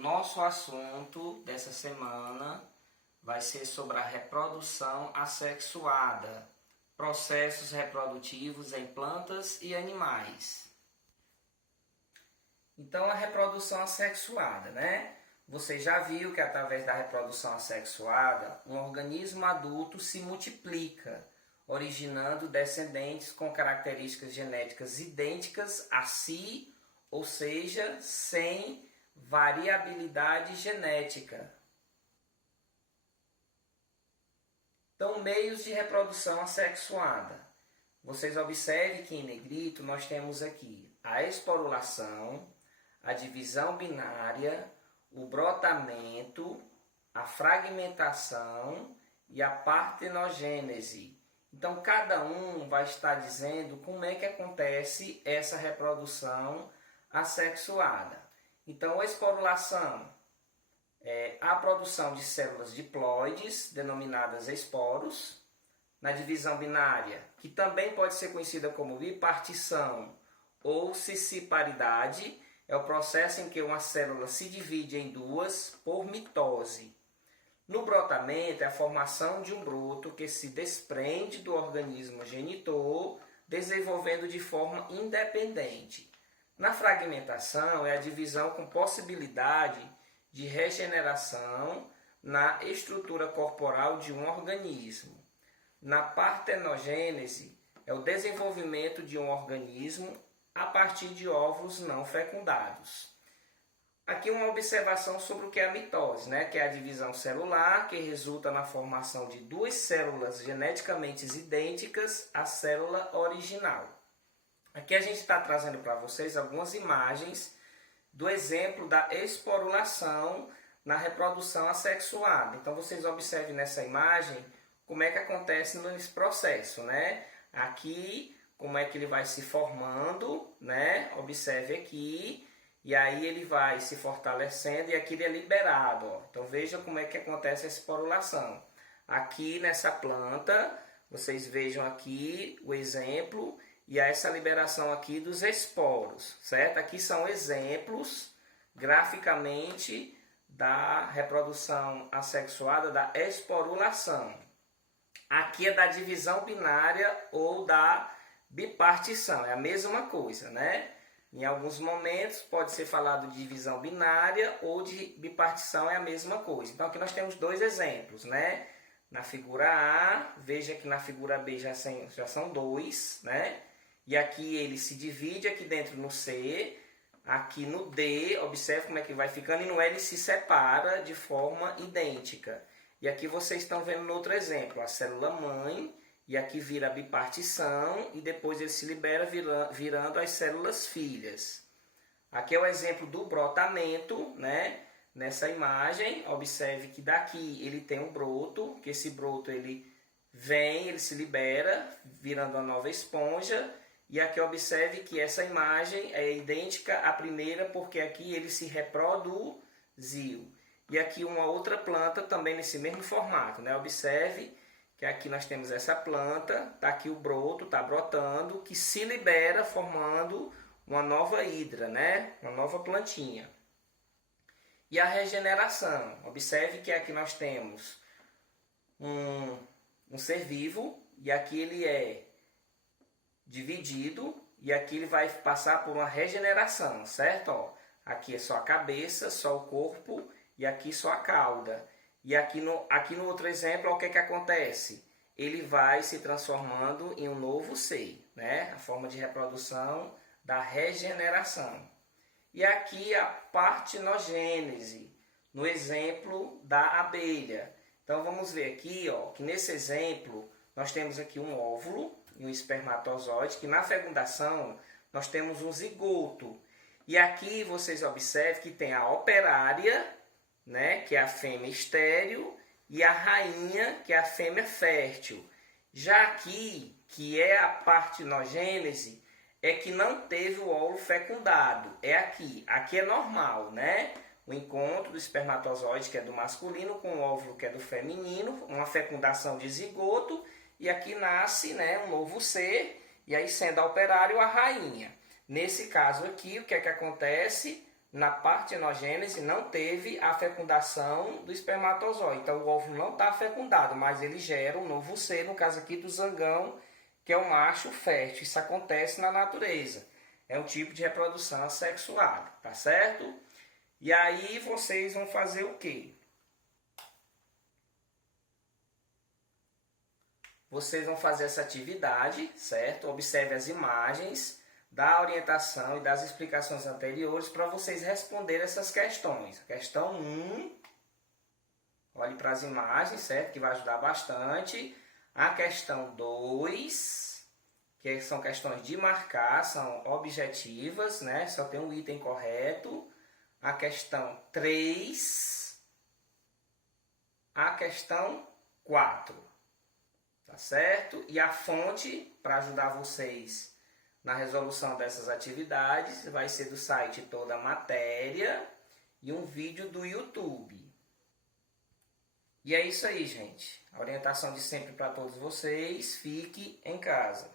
nosso assunto dessa semana vai ser sobre a reprodução assexuada, processos reprodutivos em plantas e animais. Então, a reprodução assexuada, né? Você já viu que através da reprodução assexuada, um organismo adulto se multiplica, originando descendentes com características genéticas idênticas a si, ou seja, sem variabilidade genética. Então, meios de reprodução assexuada. Vocês observem que em negrito nós temos aqui a esporulação, a divisão binária, o brotamento, a fragmentação e a partenogênese. Então, cada um vai estar dizendo como é que acontece essa reprodução assexuada. Então, a esporulação é a produção de células diploides, denominadas esporos. Na divisão binária, que também pode ser conhecida como bipartição ou cisciparidade, é o processo em que uma célula se divide em duas por mitose. No brotamento, é a formação de um broto que se desprende do organismo genitor, desenvolvendo de forma independente. Na fragmentação, é a divisão com possibilidade de regeneração na estrutura corporal de um organismo. Na partenogênese, é o desenvolvimento de um organismo a partir de óvulos não fecundados. Aqui uma observação sobre o que é a mitose, né? Que é a divisão celular, que resulta na formação de duas células geneticamente idênticas à célula original. Aqui a gente está trazendo para vocês algumas imagens do exemplo da esporulação na reprodução assexuada. Então vocês observem nessa imagem como é que acontece nesse processo, né? Aqui, como é que ele vai se formando, né? Observe aqui, e aí ele vai se fortalecendo e aqui ele é liberado, ó. Então veja como é que acontece a esporulação. Aqui nessa planta, vocês vejam aqui o exemplo e essa liberação aqui dos esporos, certo? Aqui são exemplos, graficamente, da reprodução assexuada, da esporulação. Aqui é da divisão binária ou da bipartição, é a mesma coisa, né? Em alguns momentos pode ser falado de divisão binária ou de bipartição, é a mesma coisa. Então aqui nós temos dois exemplos, né? Na figura A, veja que na figura B já são dois, né? E aqui ele se divide aqui dentro no C, aqui no D, observe como é que vai ficando, e no E ele se separa de forma idêntica. E aqui vocês estão vendo no outro exemplo, a célula mãe, e aqui vira a bipartição, e depois ele se libera virando as células filhas. Aqui é o exemplo do brotamento, né? Nessa imagem, observe que daqui ele tem um broto, que esse broto ele vem, ele se libera, virando uma nova esponja, e aqui observe que essa imagem é idêntica à primeira, porque aqui ele se reproduziu. E aqui uma outra planta também nesse mesmo formato, né? Observe que aqui nós temos essa planta, tá aqui o broto, tá brotando, que se libera formando uma nova hidra, né? Uma nova plantinha. E a regeneração, observe que aqui nós temos um ser vivo, e aqui ele é dividido, e aqui ele vai passar por uma regeneração, certo? Ó, aqui é só a cabeça, só o corpo, e aqui só a cauda. E aqui no outro exemplo, o que acontece? Ele vai se transformando em um novo ser, né? A forma de reprodução da regeneração. E aqui a partenogênese, no exemplo da abelha. Então vamos ver aqui, ó, que nesse exemplo nós temos aqui um óvulo e um espermatozoide, que na fecundação nós temos um zigoto. E aqui vocês observam que tem a operária, né, que é a fêmea estéril, e a rainha, que é a fêmea fértil. Já aqui, que é a partenogênese, é que não teve o óvulo fecundado. É aqui. Aqui é normal, né? O encontro do espermatozoide, que é do masculino, com o óvulo, que é do feminino, uma fecundação de zigoto, e aqui nasce, né, um novo ser, e aí sendo a operária ou a rainha. Nesse caso aqui, o que é que acontece? na partenogênese não teve a fecundação do espermatozoide. Então o óvulo não está fecundado, mas ele gera um novo ser, no caso aqui do zangão, que é o macho fértil. Isso acontece na natureza. É um tipo de reprodução assexuada, tá certo? E aí vocês vão fazer o quê? Vocês vão fazer essa atividade, certo? Observe as imagens da orientação e das explicações anteriores para vocês responderem essas questões. Questão 1, olhe para as imagens, certo? Que vai ajudar bastante. A questão 2, que são questões de marcar, são objetivas, né? Só tem um item correto. A questão 3, a questão 4, tá certo? E a fonte para ajudar vocês na resolução dessas atividades vai ser do site Toda a Matéria e um vídeo do YouTube. E é isso aí, gente. A orientação de sempre para todos vocês: fique em casa.